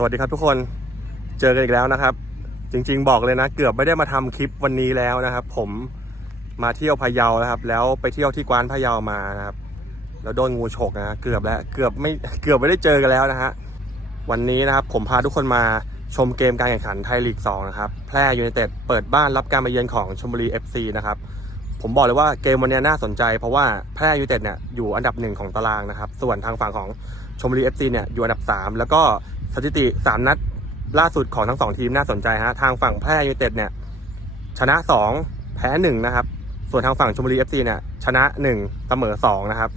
สวัสดีครับทุกคนเจอกันอีกแล้วนะครับ จริง ๆ บอกเลยนะ เกือบไม่ได้มาทำคลิปวันนี้แล้วนะครับ ผมมาเที่ยวพะเยานะครับ แล้วไปเที่ยวที่กวานพะเยามานะครับ แล้วโดนงูฉกนะเกือบแล้วเกือบไม่เกือบไม่ได้เจอกันแล้วนะฮะวันนี้นะครับ ผมพาทุกคนมาชมเกมการแข่งขันไทยลีก2นะครับแพร่ยูไนเต็ดเปิดบ้านรับการมาเยือนของชลบุรี FC นะครับผมบอกเลยว่าเกมวันนี้น่าสนใจ เพราะว่าแพร่ยูไนเต็ดเนี่ยอยู่อันดับหนึ่งของตารางนะครับ ส่วนทางฝั่งของชลบุรี FC เนี่ยอยู่อันดับ 3 แล้วก็ สถิติ3นัดล่าสุดของทั้งสองทีมน่าสนใจฮะทางฝั่งแพร่ยูเต็ดเนี่ยชนะ2แพ้1นะครับ ส่วนทางฝั่งชลบุรี FC เนี่ยชนะ1เสมอ2นะครับ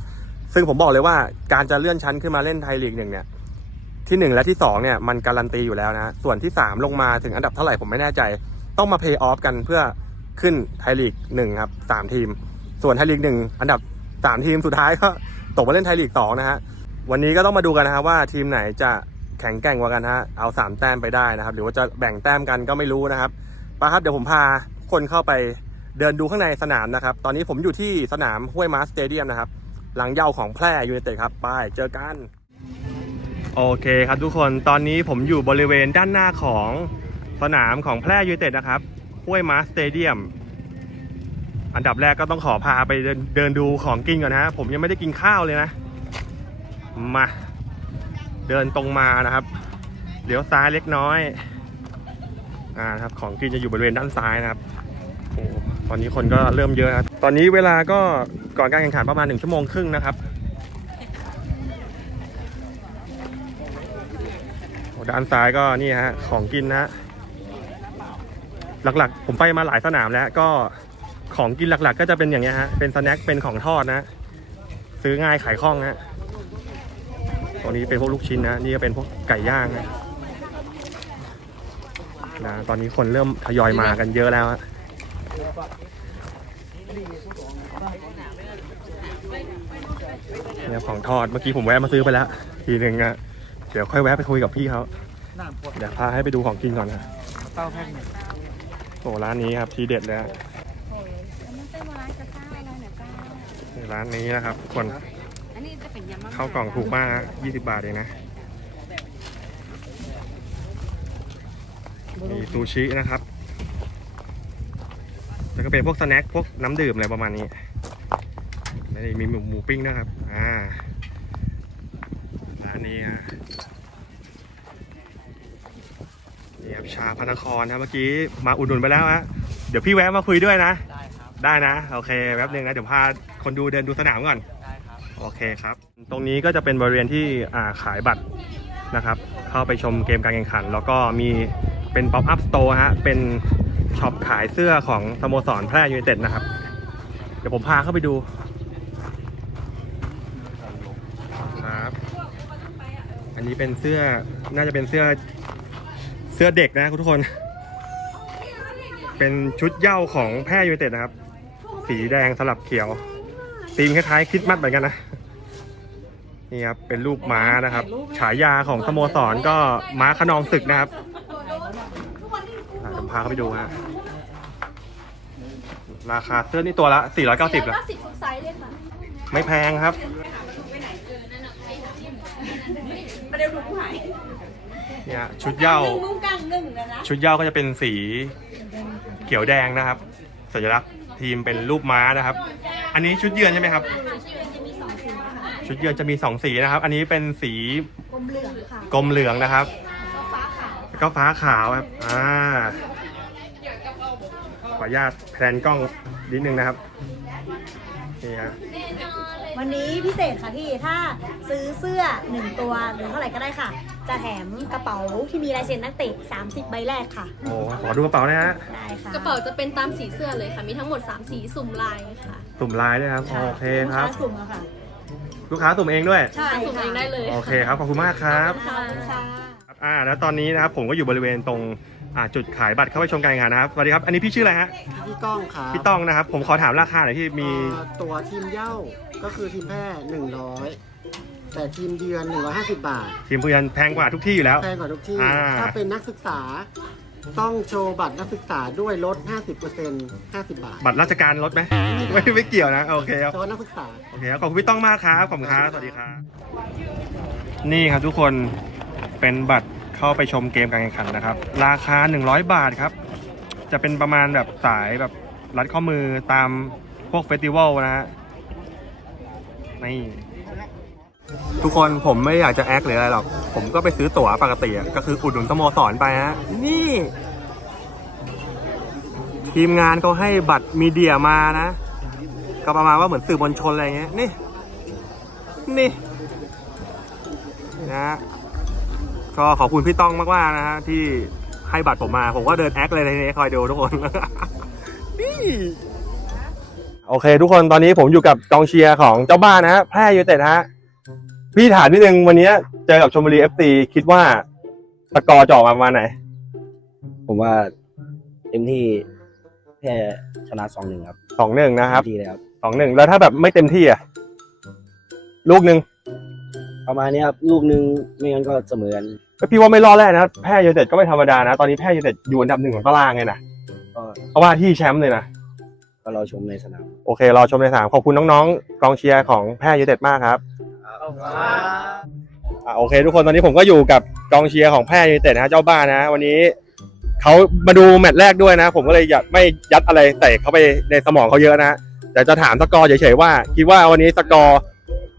ซึ่งผมบอกเลยว่าการจะเลื่อนชั้นขึ้นมาเล่นไทยลีกหนึ่งเนี่ยที่1และที่2เนี่ยมันการันตีอยู่แล้วนะส่วนที่3ลงมาถึงอันดับเท่าไหร่ผมไม่แน่ใจ ต้องมาเพย์ออฟกันเพื่อขึ้นไทยลีกหนึ่งครับสามทีม ส่วนไทยลีกหนึ่งอันดับสามทีมสุดท้ายก็ตกมาเล่นไทยลีกสองนะฮะวันนี้ก็ต้องมาดูกันนะครับว่าทีมไหนจะ แข็งแกร่งกว่ากันฮะเอาสามแต้มไปได้นะครับ หรือว่าจะแบ่งแต้มกันก็ไม่รู้นะครับไปครับเดี๋ยวผมพาคนเข้าไปเดินดูข้างในสนามนะครับ ตอนนี้ผมอยู่ที่สนามห้วยม้าสเตเดียมนะครับ หลังเย้าของแพร่ยูไนเต็ดครับไปเจอกัน โอเคครับทุกคนตอนนี้ผมอยู่บริเวณด้านหน้าของสนามของแพร่ยูไนเต็ดนะครับห้วยม้าสเตเดียมอันดับแรกก็ต้องขอพาไปเดินเดินดูของกินก่อนนะฮะผมยังไม่ได้กินข้าวเลยนะ มา เดินตรงมานะครับเลี้ยวซ้ายเล็กน้อยอ่าครับของกินจะอยู่บริเวณด้านซ้ายนะครับโอ้ตอนนี้คนก็เริ่มเยอะนะครับตอนนี้เวลาก็ก่อนการแข่งขันประมาณหนึ่งชั่วโมงครึ่งนะครับด้านซ้ายก็นี่ฮะของกินนะฮะหลักๆ ผมไปมาหลายสนามแล้วก็ของกินหลักๆ ก็จะเป็นอย่างเงี้ยฮะเป็นสแน็คเป็นของทอดนะ ซื้อง่ายขายคล่องนะ ตรงนี้เป็นพวกลูกชิ้นนะ นี่ก็เป็นพวกไก่ย่างนะนะตอนนี้คนเริ่มทยอยมากันเยอะแล้วฮะเนี่ยของทอดเมื่อกี้ผมแวะมาซื้อไปแล้ว ทีหนึ่งอะเดี๋ยวค่อยแวะไปคุยกับพี่เขาน้ำปวดเดี๋ยวพาให้ไปดูของกินก่อนนะเต้าแพ็คหนึ่งโอ้ร้านนี้ครับทีเด็ดเลยฮะโอ้ยอันนั้นเป็นร้านกระต้ายเลยนะก้าร้านนี้นะครับคนอันนี้จะ เป็นยำมะข้าวกล่องถูกมาก 20 บาทเองนะ มีซูชินะครับ แล้วก็เป็นพวกสแน็คพวกน้ำดื่มอะไรประมาณนี้แล้วนี่มีหมูหมูปิ้งนะครับ อ่าร้านนี้ฮะนี่ครับชาพระนครนะเมื่อกี้มาอุดหนุนไปแล้วฮะ เดี๋ยวพี่แวะมาคุยด้วยนะ ได้ครับ ได้นะ โอเคแป๊บนึงนะ เดี๋ยวพาคนดูเดินดูสนามก่อนได้ครับ โอเคครับ ตรงนี้ก็จะเป็นบริเวณที่อ่าขายบัตรนะครับ เข้าไปชมเกมการแข่งขัน แล้วก็มีเป็นป๊อปอัพสโตร์ฮะ เป็นช็อปขายเสื้อของสโมสรแพร่ยูไนเต็ดนะครับ เดี๋ยวผมพาเข้าไปดูครับ อันนี้เป็นเสื้อน่าจะเป็นเสื้อเสื้อเด็กนะทุกคน เป็นชุดเย้าของแพร่ยูไนเต็ดนะครับ สีแดงสลับเขียว ธีมคล้ายๆคริดมัดเหมือนกันนะนี่ครับเป็นรูปม้านะครับ ฉายาของสโมสรก็ม้าขนองศึกนะครับอะผมพาเข้าไปดูฮะราคาเสื้อนี่ตัวละ 490แล้วสิบทุกไซส์เลยค่ะไม่แพงครับประเดี๋ยวหนูหายเนี่ยชุดเหย้ามุ้งกลางหนึ่งเลยนะชุดเหย้าก็จะเป็นสีเขียวแดงนะครับ สัญลักษณ์ ทีมเป็นรูปม้านะครับ อันนี้ชุดเยือนใช่ไหมครับ ชุดเยือนจะมีสองสีนะครับ อันนี้เป็นสีกลมเหลืองค่ะกรมเหลืองนะครับ ก็ฟ้าขาวก็ฟ้าขาวครับ อ่า ขออนุญาตแพนกล้องนิดนึงนะครับ นี่ฮะ วันนี้พิเศษค่ะพี่ ถ้าซื้อเสื้อ 1 ตัวหรือเท่าไหร่ก็ได้ค่ะ จะแถมกระเป๋าที่มีลายเซ็นนักเตะ 30 ใบแรกค่ะ โอ้ขอดูกระเป๋าหนะฮะ ได้ค่ะ กระเป๋าจะเป็นตามสีเสื้อเลยค่ะ มีทั้งหมด 3 สีสุ่มลายค่ะสุ่มลายด้วยครับะโอเคครับ ลูกาสุ่มอะค่ะ ลูกค้าสุ่มเองด้วย ใช่สุ่มเองได้เลยโอเคครับ ขอบคุณมากครับค่ะค่ะ ครับอ่าแล้วตอนนี้นะครับผมก็อยู่บริเวณตรงอ่าจุดขายบัตรเข้าไปชมการแข่งขันนะครับ สวัสดีครับ อันนี้พี่ชื่ออะไรฮะ พี่ก้องครับพี่ต้องนะครับ ผมขอถามราคาหน่อยที่ มีเอ่อตัวทีมเหย้า ก็คือทีมแพร่100แต่ทีมเยือน150บาท ทีมผู้ยันแพงกว่าทุกที่อยู่แล้ว แพงกว่าทุกที่ อ่า ถ้าเป็นนักศึกษาต้องโชว์บัตรนักศึกษาด้วยลด 50% 50 บาท บัตรราชการลดไหมไม่ไม่เกี่ยวนะ โอเคครับเฉพาะนักศึกษา โอเคครับขอบคุณพี่ต้องมากครับขอบคุณครับสวัสดีครับนี่ครับทุกคนเป็นบัตรเข้าไปชมเกมการแข่งขันนะครับ ราคา 100 บาทครับ จะเป็นประมาณแบบสายแบบรัดข้อมือตามพวกเฟสติวัลนะฮะ นี่ทุกคนผมไม่อยากจะแอคหรืออะไรหรอก ผมก็ไปซื้อตั๋วปกติอะก็คืออุดหนุนสโมสรไปฮะ นี่ ทีมงานเขาให้บัตรมีเดียมานะ ก็ประมาณว่าเหมือนสื่อมวลชนอะไรเงี้ย นี่ นี่นะฮะก็ขอบคุณพี่ต้องมากๆนะฮะที่ให้บัตรผมมา ผมก็เดินแอคเลยในนี้คอยดูทุกคน นี่ โอเค ทุกคนตอนนี้ผมอยู่กับกองเชียร์ของเจ้าบ้านนะฮะแพร่ยูไนเต็ดฮะพี่ถามนิดนึงวันนี้เจอกับชมบุรีเอฟซีคิดว่าสกอร์จะออกมาประมาณไหน ผมว่าเต็มที่แค่ชนะสองหนึ่งครับสองหนึ่งนะครับเต็มที่เลยครับ สองหนึ่งแล้วถ้าแบบไม่เต็มที่อะลูกหนึ่งประมาณนี้ครับลูกหนึงไม่งั้นก็เสมอกันก็พี่ว่าไม่รอดแรกนะแพร่ยูไนเต็ดก็ไม่ธรรมดานะ ตอนนี้แพร่ยูไนเต็ดอยู่อันดับหนึ่งของตารางเลยนะก็เพราะว่าที่แชมป์เลยนะ ก็รอชมในสนามโอเครอชมในสนามขอบคุณน้องๆกองเชียร์ของแพร่ยูไนเต็ดมากครับอะโอเค ทุกคนตอนนี้ผมก็อยู่กับกองเชียร์ของแพร่ยูไนเต็ดนะฮะเจ้าบ้านนะ วันนี้เขามาดูแมตช์แรกด้วยนะ ผมก็เลยอยากไม่ยัดอะไรใส่เข้าไปในสมองเขาเยอะนะแต่จะถามสกอร์เฉยๆว่าคิดว่าวันนี้สกอร์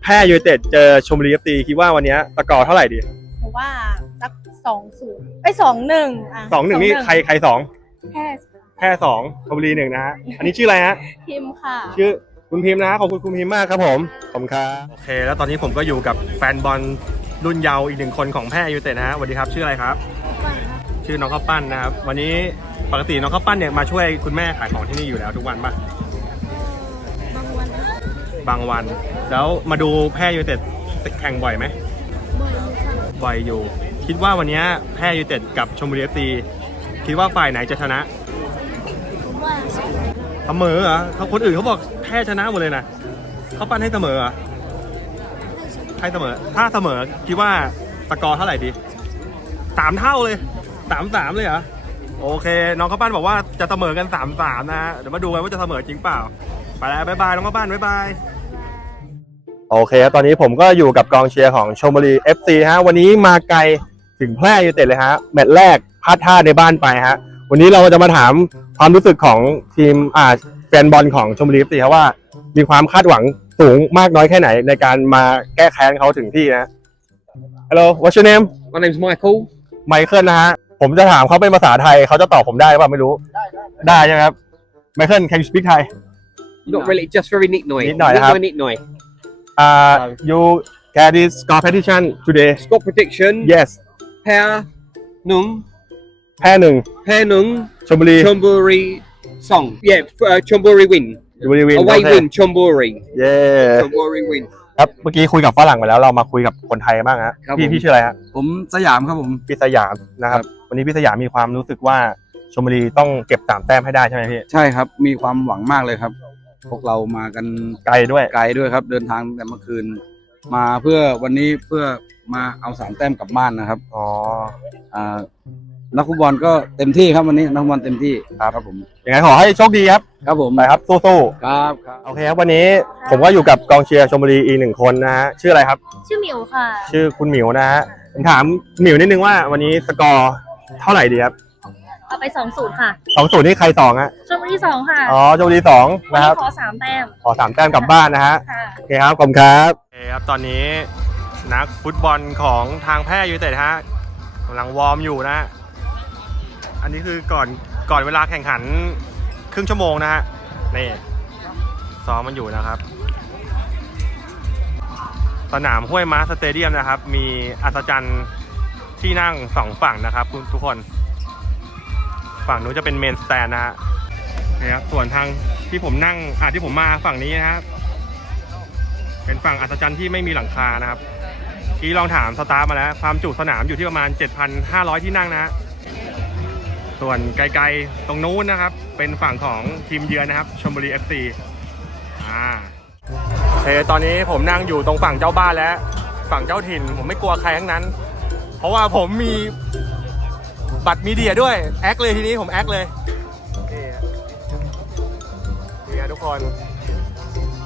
แพร่ยูไนเต็ดเจอชมบุรีเอฟซีคิดว่าวันนี้สกอร์เท่าไหร่ดีผมว่าสักสองศูนย์ไอ้สองหนึ่งอะสองหนึ่งนี่ใครใครสองแค่แพร่สองชมบุรีหนึ่งนะฮะอันนี้ชื่ออะไรฮะพิมพ์ค่ะ ชื่อคุณพิมพ์นะขอบคุณคุณพิมพ์มากครับผมขอบคุณครับโอเค แล้วตอนนี้ผมก็อยู่กับแฟนบอลรุ่นเยาว์อีกหนึ่งคนของแพร่ยูไนเต็ดนะฮะสวัสดีครับ ชื่ออะไรครับ ชื่อน้องข้าวปั้นนะครับ วันนี้ปกติน้องข้าวปั้นเนี่ยมาช่วยคุณแม่ขายของที่นี่อยู่แล้วทุกวันปะบางวันนะบางวัน แล้วมาดูแพร่ยูไนเต็ดแข่งบ่อยไหมบ่อยอยู่ค่ะบ่อยอยู่ คิดว่าวันนี้แพร่ยูไนเต็ดกับชมบุรีเอฟซีคิดว่าฝ่ายไหนจะชนะ ผมว่าสอง เส มอเหรอเขาคนอื่นเขาบอกแพ้ชนะหมดเลยนะเขาปั้นให้เสมอเหรอให้เสมอ ถ้าเสมอคิดว่าสกอร์เท่าไหร่ดีสามเท่าเลยสามสามเลยเหรอโอเค น้องข้าวปั้นบอกว่าจะเสมอกันสามสามนะเดี๋ยวมาดูกันว่าจะเสมอจริงเปล่า ไปแล้วบ๊ายบายน้องข้าวปั้นบ๊ายบายโอเคตอนนี้ผมก็อยู่กับกองเชียร์ของชมบุรี FC ฮะวันนี้มาไกลถึงแพร่ยูเต็ดเลยฮะแมตช์แรกพลาดท่าในบ้านไปฮะ วันนี้เราจะมาถามความรู้สึกของทีมอ่าแฟนบอลของชมบุรีสิครับว่า มีความคาดหวังสูงมากน้อยแค่ไหนในการมาแก้แค้นเขาถึงที่นะ Hello what's your name My name's Michael. ไมเคิลนะฮะ ผมจะถามเขาเป็นภาษาไทยเขาจะตอบผมได้หรือเปล่าไม่รู้ ได้ใช่ไหมครับ ไมเคิล can you speak Thai Not really, just very nick noy. นิดหน่อยนะครับ nick noy. อ่า you get this score petition today Score prediction. yes Pair nung แพ้หนึ่ง pair nung ชมบุรี Chonburi song. Yeah, uh, Chonburi win. ชมบุรีวิน Away win. Chonburi. เย้ Chonburi win. ครับ เมื่อกี้คุยกับฝรั่งไปแล้วเรามาคุยกับคนไทยบ้างฮะครับพี่ผม พี่ชื่ออะไรฮะผมสยามครับผม พี่สยามนะครับครับวันนี้พี่สยามมีความรู้สึกว่าชมบุรีต้องเก็บสามแต้มให้ได้ใช่ไหมพี่ ใช่ครับ มีความหวังมากเลยครับ พวกเรามากันไกลด้วย ไกลด้วยครับ เดินทางตั้งแต่เมื่อคืน มาเพื่อวันนี้เพื่อมาเอาสามแต้มกลับบ้านนะครับอ๋อ อ่า นักฟุตบอลก็เต็มที่ครับวันนี้นักฟุตบอลเต็มที่ครับผมยังไงขอให้โชคดีครับครับผมไปครับสู้ครับครับ ๆโอเคครับวันนี้ผมก็อยู่กับกองเชียร์ชมบุรีอีกหนึ่งคนนะฮะชื่ออะไรครับ ชื่อหมิวค่ะ ชื่อคุณหมิวนะฮะผมถามหมิวนิดนึงว่าวันนี้สกอร์เท่าไหร่ดีครับเอาไปสองศูนย์ค่ะสองศูนย์นี่ใครสองฮะชมบุรีสองค่ะอ๋อชมบุรีสองวันนะครับนี้ขอสามแต้มขอสามแต้มกลับบ้านนะฮะ ค่ะ โอเคครับ ขอบคุณครับโอเคครับ ตอนนี้นักฟุตบอลของทางแพร่ยูไนเต็ดฮะกำลังวอร์มอยู่นะฮะ อันนี้คือก่อนก่อนเวลาแข่งขันครึ่งชั่วโมงนะฮะนี่ซ้อมมันอยู่นะครับ สนามห้วยม้าสเตเดียมนะครับ มีอัศจรรย์ที่นั่งสองฝั่งนะครับทุกคน ฝั่งนู้นจะเป็นเมนสแตนนะฮะนี่ครับ ส่วนทางที่ผมนั่งอะที่ผมมาฝั่งนี้นะครับ เป็นฝั่งอัศจรรย์ที่ไม่มีหลังคานะครับที่ลองถามสตาฟมาแล้ว ความจุสนามอยู่ที่ประมาณ 7,500 ที่นั่งนะฮะ ส่วนไกลๆตรงนู้นนะครับ เป็นฝั่งของทีมเยือนนะครับชมบุรี FC อ่าเทตอนนี้ผมนั่งอยู่ตรงฝั่งเจ้าบ้านแล้ว ฝั่งเจ้าถิ่น ผมไม่กลัวใครทั้งนั้น เพราะว่าผมมีบัตรมีเดียด้วย แอคเลยทีนี้ผมแอคเลยนี่นี่ทุกคน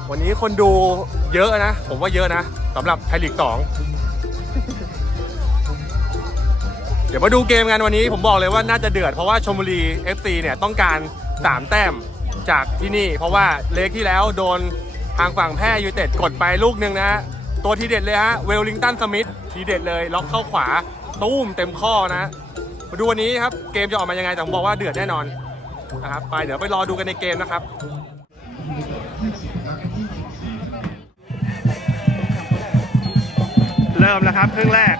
วันนี้คนดูเยอะนะ ผมว่าเยอะนะสำหรับไทยลีก2 ดี๋ยวดี๋ยวมาดูเกมกันวันนี้ผมบอกเลยว่าน่าจะเดือดเพราะว่าชมบุรี FC เนี่ยต้องการ3แต้มจากที่นี่ เพราะว่าเลกที่แล้วโดนทางฝั่งแพร่ยูเต็ดกดไปลูกหนึ่งนะฮะตัวทีเด็ดเลยฮะเวลลิงตันสมิธทีเด็ดเลย ล็อกเข้าขวาตุ้มเต็มข้อนะมาดูวันนี้ครับเกมจะออกมายังไงแต่ผมบอกว่าเดือดแน่นอนนะครับไปเดี๋ยวไปรอดูกันในเกมนะครับเริ่มแล้วครับครึ่งแรก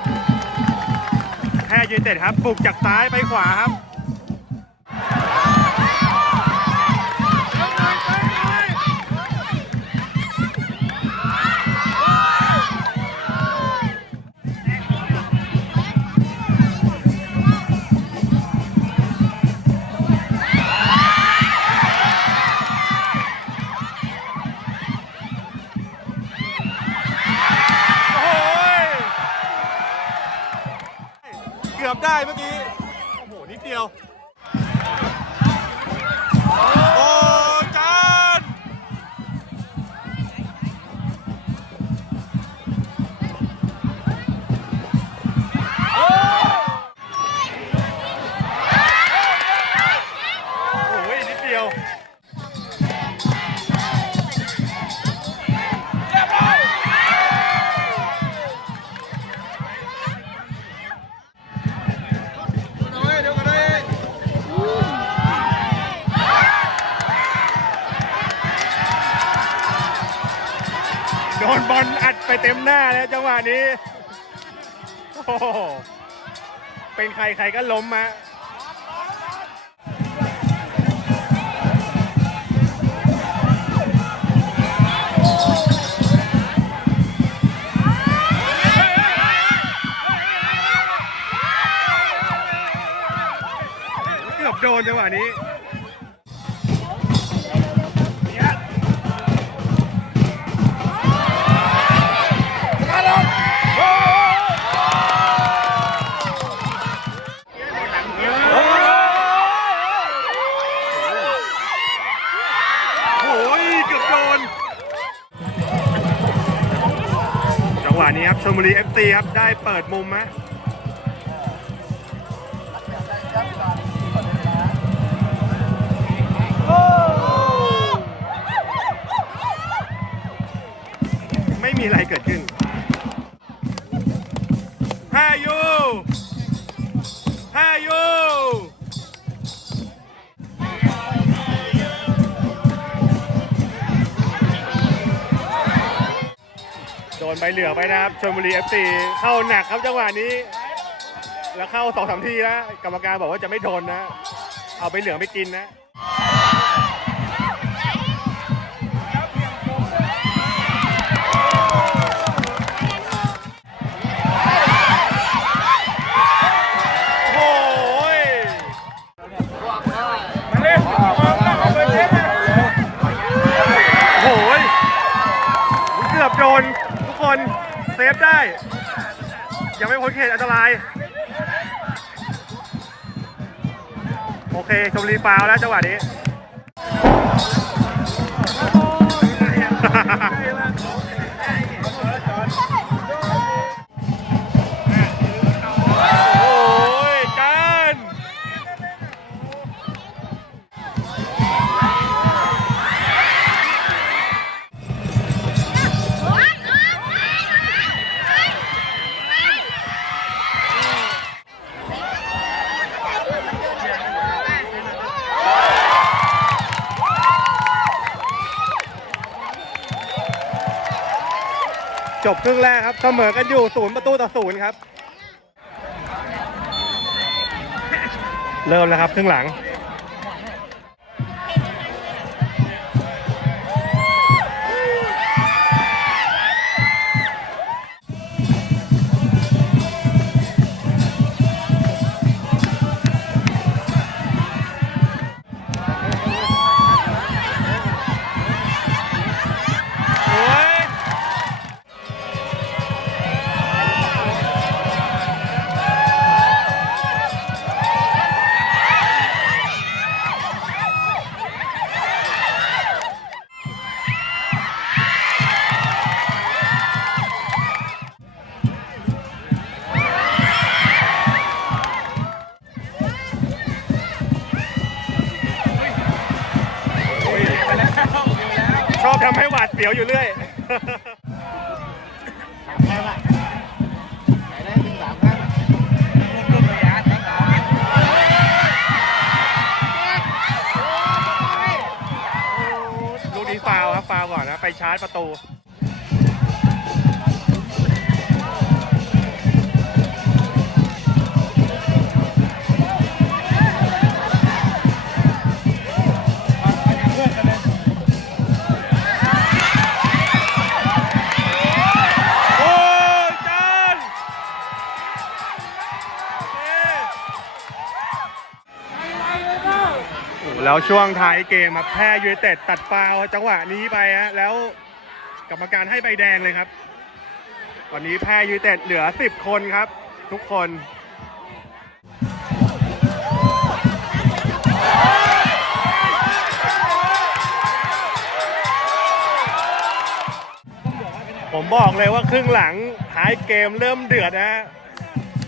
แพ้ยูไนเต็ดครับบุกจากซ้ายไปขวาครับ นบอลอัดไปเต็มหน้าแล้วจังหวะนี้ โอ้โหเป็นใครใครก็ล้มมาเกือบโดนจังหวะนี้ เปิดมุมฮะไม่ นใบเหลืองไปนะครับชลบุรีเอฟซีเข้าหนักครับจังหวะนี้ แล้วเข้าสองสามทีแล้วกรรมการบอกว่าจะไม่ทนนะ เอาใบเหลืองไปกินนะ เซฟได้ ยังไม่พ้นเขตอันตราย โอเคชมรีฟาวแล้วจังหวะนี้ จบครึ่งแรกครับเสมอกันอยู่ศูนย์ประตูต่อศูนย์ครับ เริ่มแล้วครับครึ่งหลัง เสียวอยู่เรื่อยแค่ว่าไหนได้ถึงสามครั้งลูกนี้ฟาวล์ครับฟาวล์ก่อนนะ ไปชาร์จประตู แล้วช่วงท้ายเกมมาแพ้ยูไนเต็ดตัดฟาวจังหวะนี้ไปฮะแล้วกรรมการให้ใบแดงเลยครับ ตอนนี้แพ้ยูไนเต็ดเหลือ 10 คนครับ ทุกคนผมบอกเลยว่าครึ่งหลังท้ายเกมเริ่มเดือดนะฮะ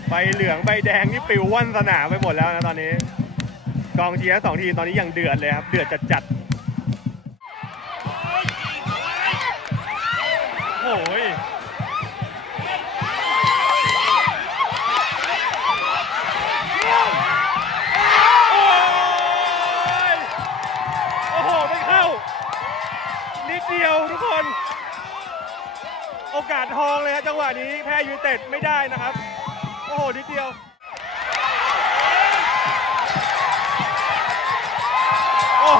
ใบเหลืองใบแดงนี่ปิวว่อนสนามไปหมดแล้วนะตอนนี้ กองเชียร์สองทีมตอนนี้ยังเดือดเลยครับ เดือดจัดจัดโอ้ยโอ้โหไม่เข้า นิดเดียวทุกคน โอกาสทองเลยครับจังหวะนี้แพ้ยูเต็ดไม่ได้นะครับ โอ้โห นิดเดียว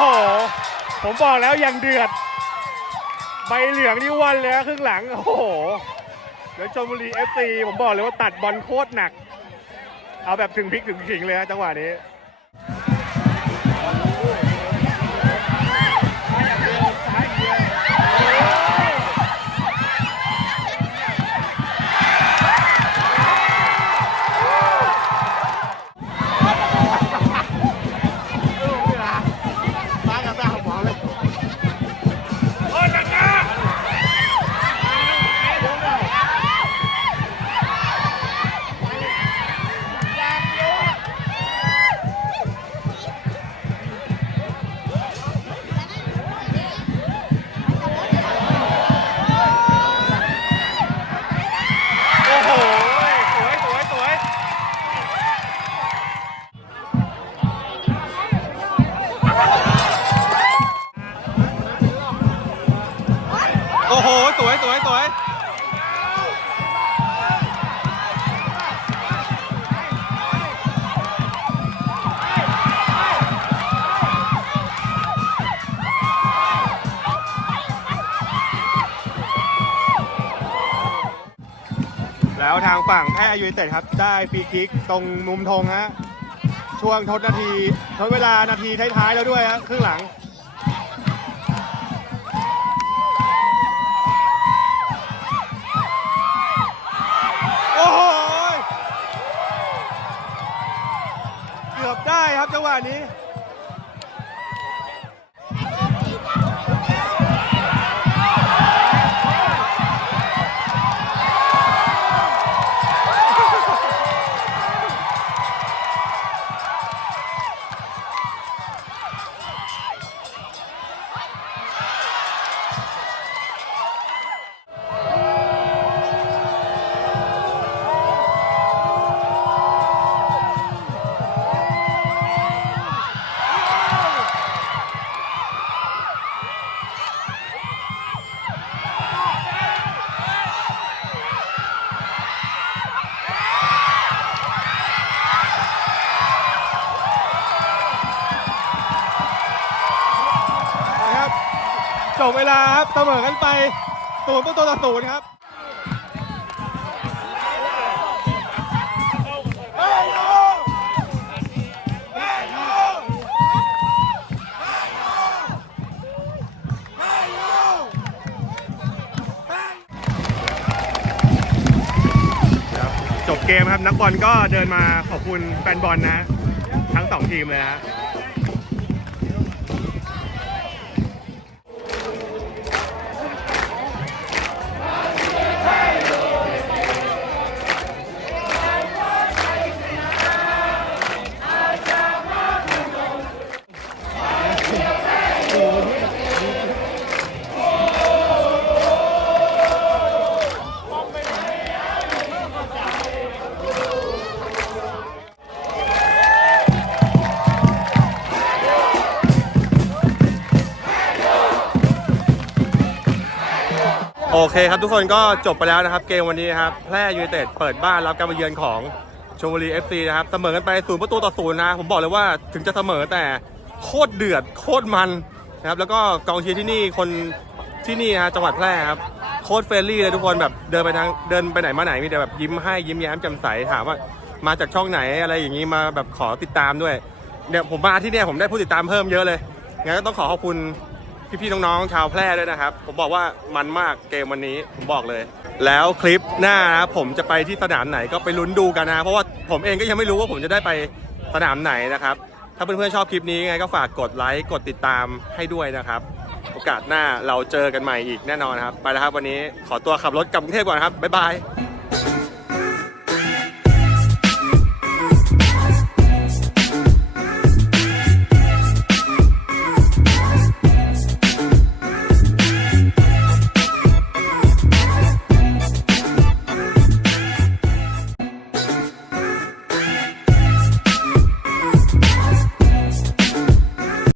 โอ้โห ผมบอกแล้วยังเดือด ใบเหลืองนี่วันเลยนะครึ่งหลัง โอ้โห เดี๋ยวชมบุรีเอฟซีผมบอกเลยว่าตัดบอลโคตรหนัก เอาแบบถึงพลิกถึงขิงเลยนะจังหวะนี้ ทางฝั่งแพ้ยูไนเต็ดครับ ได้ฟรีคิกตรงมุมธงฮะ ช่วงทดนาทีทดเวลานาทีท้ายๆแล้วด้วยฮะครึ่งหลังโอ้โหเกือบได้ครับจังหวะนี้ เวลาครับเสมอกันไปศูนย์ประตูต่อศูนย์ครับจบเกมครับนักบอลก็เดินมาขอบคุณแฟนบอลนะ ทั้งสองทีมเลยฮะ เคครับทุกคนก็จบไปแล้วนะครับ เกมวันนี้นะครับแพร่ยูไนเต็ดเปิดบ้านรับการมาเยือนของชลบุรี FC นะครับเสมอกันไปศูนย์ประตูต่อศูนย์นะผมบอกเลยว่าถึงจะเสมอแต่โคตรเดือดโคตรมันนะครับแล้วก็กองเชียร์ที่นี่คนที่นี่ฮะจังหวัดแพร่ครับโคตรเฟรนลี่เลยทุกคนแบบเดินไปทางเดินไปไหนมาไหนมีแต่แบบยิ้มให้ยิ้มแย้มแจ่มใสถามว่ามาจากช่องไหนอะไรอย่างนี้มาแบบขอติดตามด้วยเนี่ยผมมาที่เนี่ยผมได้ผู้ติดตามเพิ่มเยอะเลยงั้นก็ต้องขอขอบคุณ พี่ๆน้องๆชาวแพร่ด้วยนะครับ ผมบอกว่ามันมากเกมวันนี้ผมบอกเลย แล้วคลิปหน้านะผมจะไปที่สนามไหนก็ไปลุ้นดูกันนะ เพราะว่าผมเองก็ยังไม่รู้ว่าผมจะได้ไปสนามไหนนะครับ ถ้าเพื่อนๆชอบคลิปนี้ไงก็ฝากกดไลค์กดติดตามให้ด้วยนะครับ โอกาสหน้าเราเจอกันใหม่อีกแน่นอนครับ ไปแล้วครับวันนี้ขอตัวขับรถกลับกรุงเทพก่อนครับบ๊ายบาย